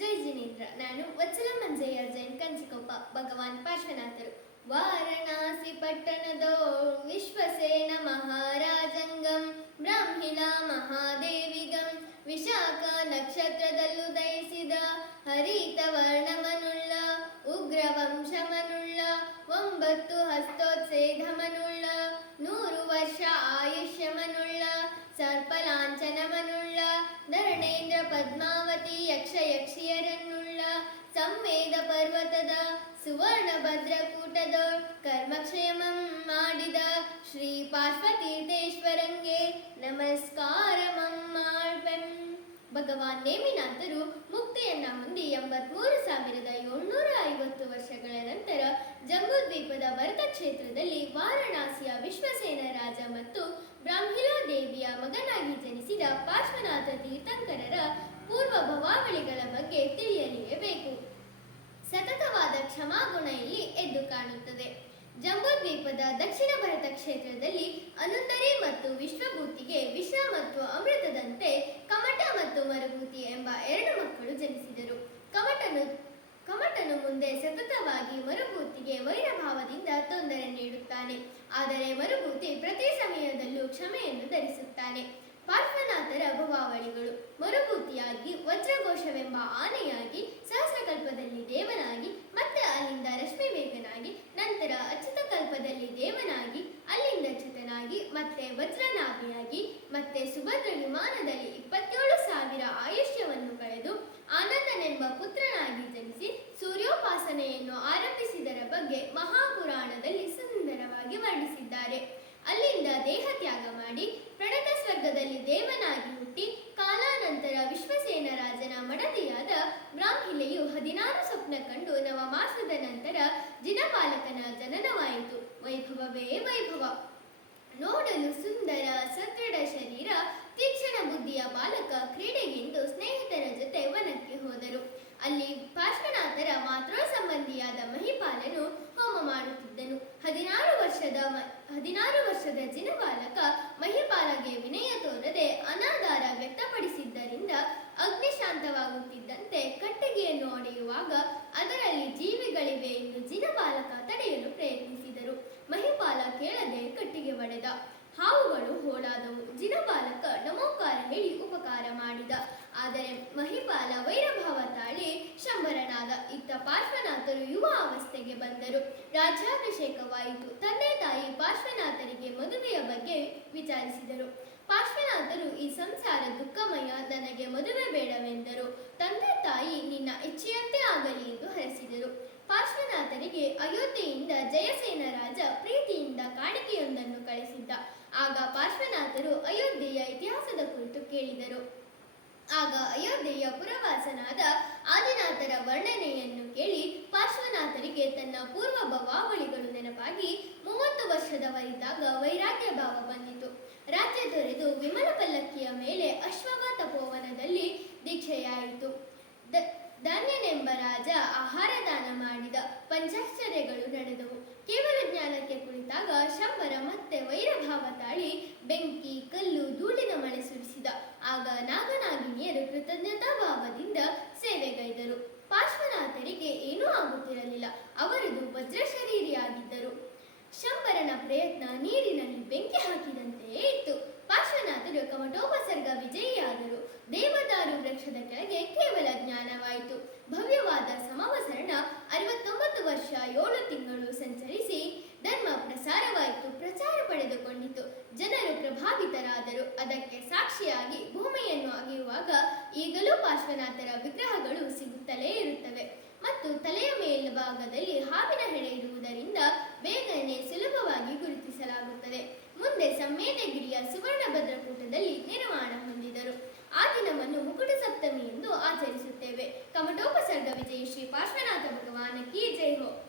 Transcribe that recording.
ಜೈ ಜಿನೇಂದ್ರ ನಾನು ವತ್ಸಲ ಮಂಜಯ್ಯ ಜೈನ್ ಕಂಚಿಕೊಪ್ಪ ಭಗವಾನ್ ಪಾರ್ಶ್ವನಾಥರು ವಾರಣಾಸಿ ಪಟ್ಟಣದೋ ವಿಶ್ವಸೇನ ಮಹಾರಾಜಂಗಂ ಬ್ರಾಹ್ಮಿಲಾ ಮಹಾದೇವಿಗಂ ವಿಶಾಖ ನಕ್ಷತ್ರದಲ್ಲೂ ದಯಿಸಿದ ಹರಿತ ಪದ್ಮಾವತಿ, ಯಕ್ಷ ಯಕ್ಷಿಯರನ್ನುಳ್ಳ ಸಂವೇದ ಪರ್ವತದ ಸುವರ್ಣ ಭದ್ರಕೂಟದ ಕರ್ಮಕ್ಷಯಮಂ ಮಾಡಿದ ಶ್ರೀ ಪಾರ್ಶ್ವತೀರ್ಥೇಶ್ವರಂಗೆ ನಮಸ್ಕಾರ ಭಗವಾನ್ ನೇಮಿನಾಥರು ಮುಕ್ತಿಯನ್ನ ಹೊಂದಿ ಎಂಬತ್ಮೂರು ಸಾವಿರದ ಏಳ್ನೂರ ಐವತ್ತು ವರ್ಷಗಳ ನಂತರ ಜಂಬೂದ್ವೀಪದ ಭರತ ಕ್ಷೇತ್ರದಲ್ಲಿ ವಾರಣಾಸಿಯ ವಿಶ್ವಸೇನ ರಾಜ ಮತ್ತು ಬ್ರಾಹ್ಮಿಲಾ ದೇವಿಯ ಮಗನಾಗಿ ಜನಿಸಿದ ಪಾರ್ಶ್ವನಾಥ ತೀರ್ಥಂಕರರ ಪೂರ್ವ ಭವಾವಳಿಗಳ ಬಗ್ಗೆ ತಿಳಿಯಲೇಬೇಕು ಸತತವಾದ ಕ್ಷಮಾಗುಣ ಇಲ್ಲಿ ಎದ್ದು ಕಾಣುತ್ತದೆ. ಜಂಬೂದ್ವೀಪದ ದಕ್ಷಿಣ ಭರತ ಕ್ಷೇತ್ರದಲ್ಲಿ ಅನುತ್ತರಿ ಮತ್ತು ವಿಶ್ವಭೂತಿಗೆ ವಿಷ ಮತ್ತು ಅಮೃತದಂತೆ ಕಮಟ ಮತ್ತು ಮರುಭೂತಿ ಎಂಬ ಎರಡು ಮಕ್ಕಳು ಜನಿಸಿದರು. ಕಮಟನು ಕಮಟನು ಮುಂದೆ ಸತತವಾಗಿ ಮರುಭೂತಿಗೆ ವೈರಭಾವದಿಂದ ತೊಂದರೆ ನೀಡುತ್ತಾನೆ. ಆದರೆ ಮರುಭೂತಿ ಪ್ರತಿ ಸಮಯದಲ್ಲೂ ಕ್ಷಮೆಯನ್ನು ಧರಿಸುತ್ತಾನೆ. ಪಾರ್ಶ್ವನಾಥರ ಭವಾವಳಿಗಳು ಮರುಭೂತಿಯಾಗಿ ವಜ್ರಘೋಷವೆಂಬ ಆನೆಯಾಗಿ ಸಹಸ್ರಕಲ್ಪದಲ್ಲಿ ದೇವನಾಗಿ, ಮತ್ತೆ ಅಲ್ಲಿಂದ ರಶ್ಮಿ ನಂತರ ಅಚ್ಯುತ ಕಲ್ಪದಲ್ಲಿ ದೇವನಾಗಿ, ಅಲ್ಲಿಂದ ಚ್ಯುತನಾಗಿ, ಮತ್ತೆ ವಜ್ರನಾಭಿಯಾಗಿ, ಮತ್ತೆ ಸುಭದ್ರ ವಿಮಾನದಲ್ಲಿ ಇಪ್ಪತ್ತೇಳು ಸಾವಿರ ಆಯುಷ್ಯವನ್ನು ಕಳೆದು ಆನಂದನೆಂಬ ಪುತ್ರನಾಗಿ ಜನಿಸಿ ಸೂರ್ಯೋಪಾಸನೆಯನ್ನು ಆರಂಭಿಸಿದರ ಬಗ್ಗೆ ಮಹಾಪುರಾಣದಲ್ಲಿ ಸುಂದರವಾಗಿ ವರ್ಣಿಸಿದ್ದಾರೆ. ಅಲ್ಲಿಂದ ದೇಹ ತ್ಯಾಗ ಮಾಡಿ ಪ್ರಣತ ಸ್ವರ್ಗದಲ್ಲಿ ದೇವನಾಗಿ ಹುಟ್ಟಿ ಕಾಲಾನಂತರ ವಿಶ್ವಸೇನ ರಾಜನ ಮಡದಿಯಾದ ಬ್ರಾಹ್ಮಿಲೆಯು ಹದಿನಾರು ಸ್ವಪ್ನ ಕಂಡು ನವಮಾಸದ ನಂತರ ಜಿನಪಾಲಕನ ಜನನವಾಯಿತು. ವೈಭವವೇ ವೈಭವ. ನೋಡಲು ಸುಂದರ ಸದೃಢ ಶರೀರ, ತೀಕ್ಷ್ಣ ಬುದ್ಧಿಯ ಬಾಲಕ, ಕ್ರೀಡೆಗೆಂದು ಸ್ನೇಹಿತರ ಜೊತೆ ವನಕ್ಕೆ ಹೋದರು. ಅಲ್ಲಿ ಮಾತೃ ಸಂಬಂಧಿಯಾದ ಮಹಿಪಾಲನು ಹೋಮ ಮಾಡುತ್ತಿದ್ದನು. ಹದಿನಾರು ವರ್ಷದ ಹದಿನಾರು ವರ್ಷದ ಜಿನಬಾಲಕ ಮಹಿಪಾಲಗೆ ವಿನಯ ತೋರದೆ ಅನಾದಾರ ವ್ಯಕ್ತಪಡಿಸಿದ್ದರಿಂದ ಅಗ್ನಿ ಶಾಂತವಾಗುತ್ತಿದ್ದಂತೆ ಕಟ್ಟಿಗೆಯನ್ನು ಒಡೆಯುವಾಗ ಅದರಲ್ಲಿ ಜೀವಿಗಳಿವೆ ಎಂದು ಜಿನಬಾಲಕ ತಡೆಯಲು ಪ್ರಯತ್ನಿಸಿದರು. ಮಹಿಪಾಲ ಕೇಳದೆ ಕಟ್ಟಿಗೆ ಒಡೆದ. ಹಾವುಗಳು ಹೋಳಾದವು. ಜಿನಬಾಲಕ ನಮೋಕಾರ ಹೇಳಿ ಉಪಕಾರ ಮಾಡಿದ. ಆದರೆ ಮಹಿಪಾಲ ವೈರಭಾವ ತಾಳಿ ಶಂಬರನಾದ ಇತ್ತ ಪಾರ್ಶ್ವನಾಥರು ಯುವ ಅವಸ್ಥೆಗೆ ಬಂದರು. ರಾಜ್ಯಾಭಿಷೇಕವಾಯಿತು. ತಂದೆ ತಾಯಿ ಪಾರ್ಶ್ವನಾಥರಿಗೆ ಮದುವೆಯ ಬಗ್ಗೆ ವಿಚಾರಿಸಿದರು. ಪಾರ್ಶ್ವನಾಥರು ಈ ಸಂಸಾರ ದುಃಖಮಯ, ನನಗೆ ಮದುವೆ ಬೇಡವೆಂದರು. ತಂದೆ ತಾಯಿ ನಿನ್ನ ಇಚ್ಛೆಯಂತೆ ಆಗಲಿ ಎಂದು ಹರಿಸಿದರು. ಪಾರ್ಶ್ವನಾಥರಿಗೆ ಅಯೋಧ್ಯೆಯಿಂದ ಜಯಸೇನ ರಾಜ ಪ್ರೀತಿಯಿಂದ ಕಾಣಿಕೆಯೊಂದನ್ನು ಕಳಿಸಿದ್ದ. ಆಗ ಪಾರ್ಶ್ವನಾಥರು ಅಯೋಧ್ಯೆಯ ಇತಿಹಾಸದ ಕುರಿತು ಕೇಳಿದರು. ಆಗ ಅಯೋಧ್ಯೆಯ ಪುರವಾಸನಾದ ಆದಿನಾಥರ ವರ್ಣನೆಯನ್ನು ಕೇಳಿ ಪಾರ್ಶ್ವನಾಥರಿಗೆ ತನ್ನ ಪೂರ್ವ ಭವಾವಳಿಗಳು ನೆನಪಾಗಿ ಮೂವತ್ತು ವರ್ಷದವರಿದ್ದಾಗ ವೈರಾಗ್ಯ ಭಾವ ಬಂದಿತು. ರಾಜ್ಯ ತೊರೆದು ವಿಮಲ ಪಲ್ಲಕ್ಕಿಯ ಮೇಲೆ ಅಶ್ವಗ ತಪೋವನದಲ್ಲಿ ದೀಕ್ಷೆಯಾಯಿತು. ಧನ್ಯನೆಂಬ ರಾಜ ಆಹಾರ ದಾನ ಮಾಡಿದ ಪಂಚಾಶ್ಚರ್ಯಗಳು ನಡೆದವು. ಕೇವಲ ಜ್ಞಾನಕ್ಕೆ ಕುಳಿತಾಗ ಶಂಬರ ಮತ್ತೆ ವೈರಭಾವ ತಾಳಿ ಬೆಂಕಿ, ಕಲ್ಲು, ಧೂಳಿನ ಮಳೆ ಆಗ ನಾಗನಾಗಿನಿಯರು ಕೃತಜ್ಞತಾ ಭಾವದಿಂದ ಸೇವೆಗೈದರು. ಪಾರ್ಶ್ವನಾಥರಿಗೆ ಏನೂ ಆಗುತ್ತಿರಲಿಲ್ಲ. ಅವರದು ವಜ್ರ ಶರೀರಿಯಾಗಿದ್ದರು ಶಂಬರನ ಪ್ರಯತ್ನ ನೀರಿನಲ್ಲಿ ಬೆಂಕಿ ಹಾಕಿದಂತೆಯೇ ಇತ್ತು. ಪಾರ್ಶ್ವನಾಥರು ಕಮಟೋಪಸರ್ಗ ವಿಜಯಿಯಾದರು. ದೇವದಾರು ವೃಕ್ಷದ ಕೆಳಗೆ ಕೇವಲ ಜ್ಞಾನವಾಯಿತು. ಭವ್ಯವಾದ ಸಮವಸರಣ ಅರವತ್ತೊಂಬತ್ತು ವರ್ಷ ಏಳು ತಿಂಗಳು ಸಂಚರಿಸಿ ಧರ್ಮ ಪ್ರಸಾರವಾಯಿತು ಪ್ರಚಾರ ಪಡೆದುಕೊಂಡಿತು. ಜನರು ಅದಕ್ಕೆ ಸಾಕ್ಷಿಯಾಗಿ ಭೂಮಿಯನ್ನು ಅಗೆಯುವಾಗ ಈಗಲೂ ಪಾರ್ಶ್ವನಾಥರ ವಿಗ್ರಹಗಳು ಸಿಗುತ್ತಲೇ ಇರುತ್ತವೆ. ಮತ್ತು ತಲೆಯ ಮೇಲ್ಭಾಗದಲ್ಲಿ ಹಾವಿನ ಹೆಡೆ ಇರುವುದರಿಂದ ಬೇಗನೆ ಸುಲಭವಾಗಿ ಗುರುತಿಸಲಾಗುತ್ತದೆ. ಮುಂದೆ ಸಮ್ಮೇನಗಿರಿಯ ಸುವರ್ಣ ಭದ್ರಕೂಟದಲ್ಲಿ ನಿರ್ಮಾಣ ಹೊಂದಿದರು. ಆ ದಿನವನ್ನು ಮುಕುಟ ಸಪ್ತಮಿ ಎಂದು ಆಚರಿಸುತ್ತೇವೆ. ಕಮಟೋಪಸರ್ಗ ವಿಜಯ ಶ್ರೀ ಪಾರ್ಶ್ವನಾಥ ಭಗವಾನ ಕಿ ಜೈ ಹೋ.